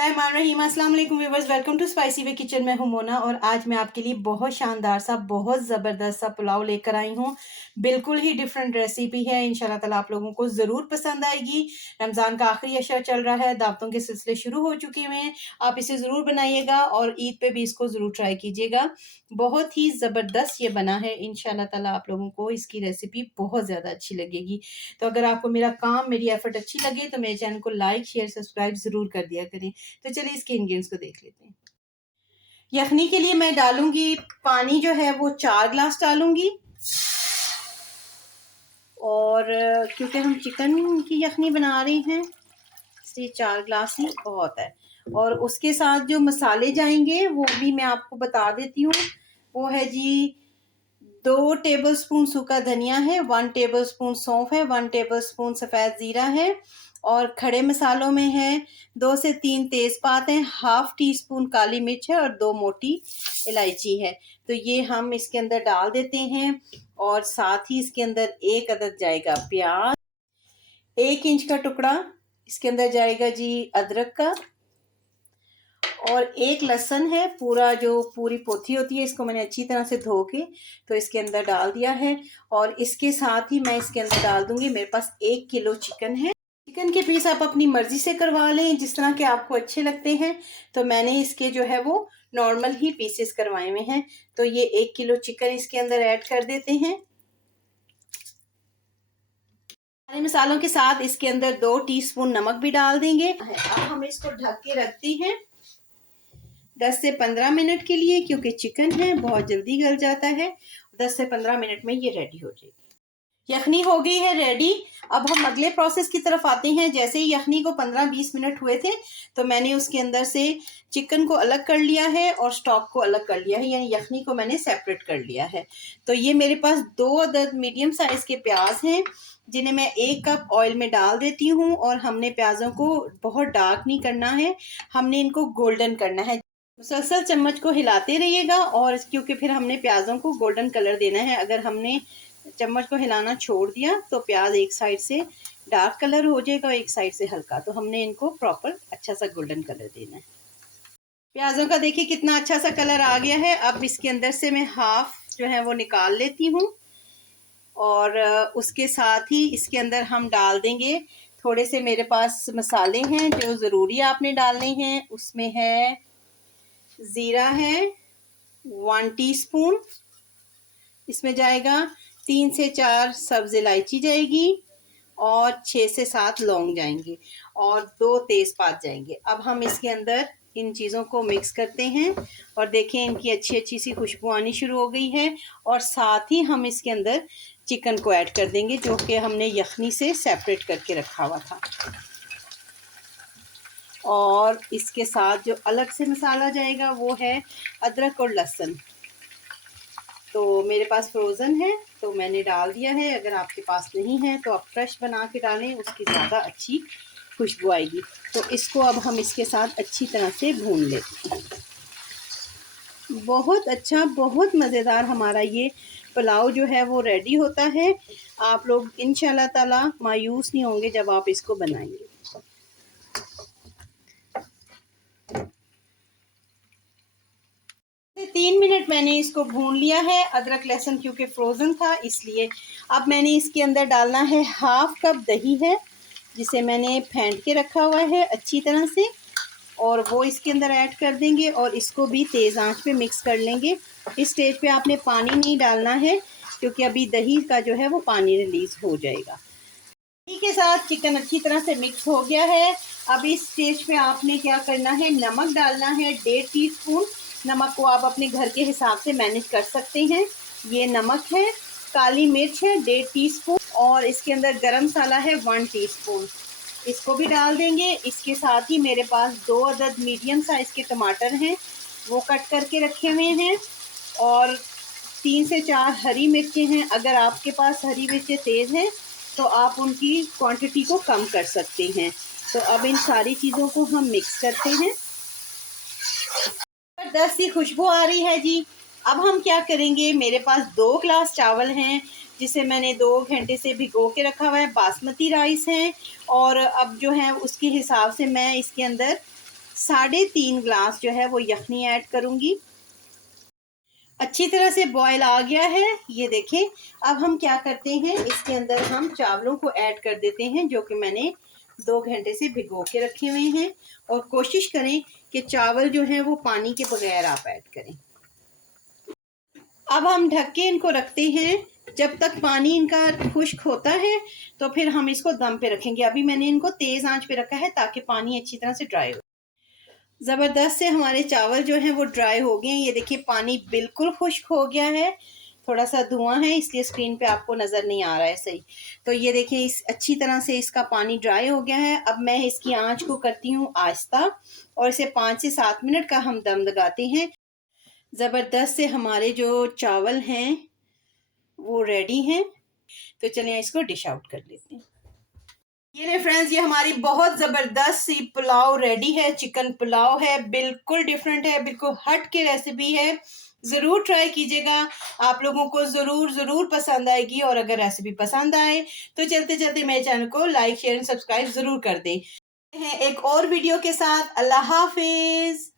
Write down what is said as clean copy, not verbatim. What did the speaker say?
बिस्मिल्लाहिर्रहमानिर्रहीम। अस्सलाम वालेकुम viewers, welcome to spicy way kitchen में हूं मोना। और आज मैं आपके लिए बहुत शानदार सा बहुत ज़बरदस्त सा पुलाव लेकर आई हूं। बिल्कुल ही डिफरेंट रेसिपी है। इंशाल्लाह ताला आप लोगों को ज़रूर पसंद आएगी। रमज़ान का आखिरी अशरा चल रहा है, दावतों के सिलसिले शुरू हो चुके हुए हैं। आप इसे ज़रूर बनाइएगा और ईद पे भी इसको ज़रूर ट्राई कीजिएगा। बहुत ही ज़बरदस्त ये बना है। इंशाल्लाह ताला आप लोगों को इसकी रेसिपी बहुत ज़्यादा अच्छी लगेगी। तो अगर आपको मेरा काम, मेरी एफर्ट अच्छी लगे तो मेरे चैनल को लाइक, शेयर, सब्सक्राइब ज़रूर कर दिया करें। तो चलिए इसके इंग्रेडिएंट्स को देख लेते हैं। यखनी के लिए मैं डालूंगी पानी, जो है वो 4 ग्लास डालूंगी। और क्योंकि हम चिकन की यखनी बना रहे हैं इसलिए 4 ग्लास ही बहुत है। और उसके साथ जो मसाले जाएंगे वो भी मैं आपको बता देती हूँ। वो है जी 2 टेबलस्पून सूखा धनिया है, 1 टेबलस्पून सौंफ है, 1 टेबलस्पून सफ़ेद ज़ीरा है। और खड़े मसालों में है 2 से 3 तेज़पात हैं, हाफ टी स्पून काली मिर्च है और 2 मोटी इलायची है। तो ये हम इसके अंदर डाल देते हैं। और साथ ही इसके अंदर 1 अदद जाएगा प्याज, 1 इंच का टुकड़ा इसके अंदर जाएगा जी अदरक का। और 1 लहसुन है पूरा, जो पूरी पोथी होती है, इसको मैंने अच्छी तरह से धो के तो इसके अंदर डाल दिया है। और इसके साथ ही मैं इसके अंदर डाल दूंगी, मेरे पास 1 किलो चिकन है। चिकन के पीस आप अपनी मर्जी से करवा लें, जिस तरह के आपको अच्छे लगते हैं। तो मैंने इसके जो है वो नॉर्मल ही पीसेस करवाए हुए हैं। तो ये 1 किलो चिकन इसके अंदर ऐड कर देते हैं। सारे मसालों के साथ इसके अंदर 2 टीस्पून नमक भी डाल देंगे। अब हम इसको ढक के रखते हैं 10 से 15 मिनट के लिए, क्योंकि चिकन है बहुत जल्दी गल जाता है। 10 से 15 मिनट में ये रेडी हो जाएगी। यखनी हो गई है रेडी। अब हम अगले प्रोसेस की तरफ आते हैं। जैसे ही यखनी को 15-20 मिनट हुए थे तो मैंने उसके अंदर से चिकन को अलग कर लिया है और स्टॉक को अलग कर लिया है, यानी यखनी को मैंने सेपरेट कर लिया है। तो ये मेरे पास 2 अदद मीडियम साइज के प्याज हैं, जिन्हें मैं 1 कप ऑयल में डाल देती हूँ। और हमने प्याज़ों को बहुत डार्क नहीं करना है, हमने इनको गोल्डन करना है। मुसलसल चम्मच को हिलाते रहिएगा, और क्योंकि फिर हमने प्याज़ों को गोल्डन कलर देना है। अगर हमने चम्मच को हिलाना छोड़ दिया तो प्याज एक साइड से डार्क कलर हो जाएगा और एक साइड से हल्का। तो हमने इनको प्रॉपर अच्छा सा गोल्डन कलर देना है। प्याज़ों का देखिए कितना अच्छा सा कलर आ गया है। अब इसके अंदर से मैं हाफ जो है वो निकाल लेती हूँ। और उसके साथ ही इसके अंदर हम डाल देंगे थोड़े से, मेरे पास मसाले हैं जो ज़रूरी आपने डालने हैं। उसमें है ज़ीरा है 1 टीस्पून, इसमें जाएगा 3 से 4 सब्ज़ इलायची जाएगी और 6 से 7 लौंग जाएंगे और 2 तेज़पात जाएंगे। अब हम इसके अंदर इन चीज़ों को मिक्स करते हैं और देखें इनकी अच्छी अच्छी सी खुशबू आनी शुरू हो गई है। और साथ ही हम इसके अंदर चिकन को ऐड कर देंगे, जो कि हमने यखनी से सेपरेट करके रखा हुआ था। और इसके साथ जो अलग से मसाला जाएगा वो है अदरक और लहसुन। तो मेरे पास फ्रोज़न है तो मैंने डाल दिया है। अगर आपके पास नहीं है तो आप फ्रेश बना के डालें, उसकी ज़्यादा अच्छी खुशबू आएगी। तो इसको अब हम इसके साथ अच्छी तरह से भून लेते हैं। बहुत अच्छा, बहुत मज़ेदार हमारा ये पुलाव जो है वो रेडी होता है। आप लोग इंशाल्लाह ताला मायूस नहीं होंगे जब आप इसको बनाएंगे। 3 मिनट मैंने इसको भून लिया है। अदरक लहसुन क्योंकि फ्रोज़न था इसलिए। अब मैंने इसके अंदर डालना है हाफ कप दही है, जिसे मैंने फेंट के रखा हुआ है अच्छी तरह से, और वो इसके अंदर ऐड कर देंगे और इसको भी तेज़ आंच पे मिक्स कर लेंगे। इस स्टेज पे आपने पानी नहीं डालना है, क्योंकि अभी दही का जो है वो पानी रिलीज़ हो जाएगा। दही के साथ चिकन अच्छी तरह से मिक्स हो गया है। अब इस स्टेज पे आपने क्या करना है, नमक डालना है 1.5 टीस्पून। नमक को आप अपने घर के हिसाब से मैनेज कर सकते हैं। ये नमक है। काली मिर्च है 1.5 टीस्पून और इसके अंदर गरम मसाला है 1 टीस्पून, इसको भी डाल देंगे। इसके साथ ही मेरे पास 2 अदद मीडियम साइज़ के टमाटर हैं, वो कट करके रखे हुए हैं। और 3 से 4 हरी मिर्चें हैं। अगर आपके पास हरी मिर्चें तेज़ हैं तो आप उनकी क्वांटिटी को कम कर सकते हैं। तो अब इन सारी चीज़ों को हम मिक्स करते हैं। ज़बरदस्त सी खुशबू आ रही है जी। अब हम क्या करेंगे, मेरे पास 2 ग्लास चावल हैं, जिसे मैंने 2 घंटे से भिगो के रखा हुआ है। बासमती राइस हैं। और अब जो है उसके हिसाब से मैं इसके अंदर 3.5 ग्लास जो है वो यखनी ऐड करूँगी। अच्छी तरह से बॉयल आ गया है, ये देखें। अब हम क्या करते हैं, इसके अंदर हम चावलों को ऐड कर देते हैं जो कि मैंने 2 घंटे से भिगो के रखे हुए हैं। और कोशिश करें कि चावल जो है वो पानी के बगैर आप ऐड करें। अब हम ढक के इनको रखते हैं जब तक पानी इनका खुश्क होता है, तो फिर हम इसको दम पे रखेंगे। अभी मैंने इनको तेज़ आंच पे रखा है ताकि पानी अच्छी तरह से ड्राई हो। ज़बरदस्त से हमारे चावल जो हैं वो ड्राई हो गए हैं। ये देखिए पानी बिल्कुल खुश्क हो गया है। थोड़ा सा धुआं है इसलिए स्क्रीन पे आपको नज़र नहीं आ रहा है सही। तो ये देखिए इस अच्छी तरह से इसका पानी ड्राई हो गया है। अब मैं इसकी आंच को करती हूँ आहिस्ता और इसे 5 से 7 मिनट का हम दम लगाते हैं। ज़बरदस्त से हमारे जो चावल हैं वो रेडी हैं। तो चलिए इसको डिश आउट कर लेते हैं। ये ले फ्रेंड्स, ये हमारी बहुत ज़बरदस्त सी पुलाव रेडी है। चिकन पुलाव है, बिल्कुल डिफरेंट है, बिल्कुल हट के रेसिपी है। ज़रूर ट्राई कीजिएगा, आप लोगों को ज़रूर पसंद आएगी। और अगर रेसिपी पसंद आए तो चलते चलते मेरे चैनल को लाइक शेयर एंड सब्सक्राइब ज़रूर कर दें। हैं एक और वीडियो के साथ। अल्लाह हाफिज़।